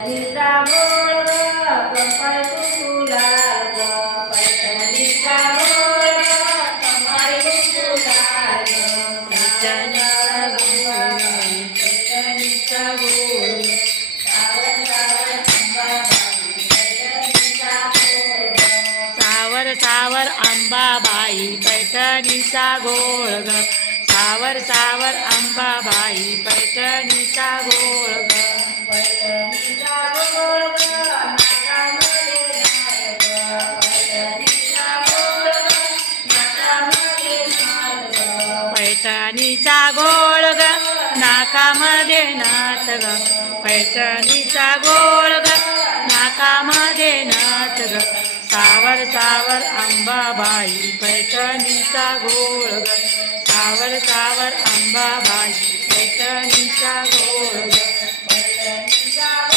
पैठणीचा गोळ ग, कंपाळ कुंकुलाल ग. पैठणीचा गोळ ग, कंपाळ कुंकुलाल ग. पैठणीचा गोळ ग, पैठणीचा गोळ ग. सावर सावर अंबाबाई पैठणीचा गोळ ग. सावर सावर अंबाबाई पैठणीचा गोळ ग. सावर सावर अंबाबाई पैठणीचा गोळ ग. पैठणीचा गोळ ग, नाकामध्ये नाल ग. पैठणीचा गोळ ग, नाकामध्ये नाल ग. पैठणीचा गोळ ग, नाकामध्ये नाच ग. पैठणीचा गोळ ग, नाकामध्ये नाच ग. सावर सावर अंबाबाई पैठणीचा गोळ ग. सावर सावर अंबाबाई पैठणीचा गोळ ग.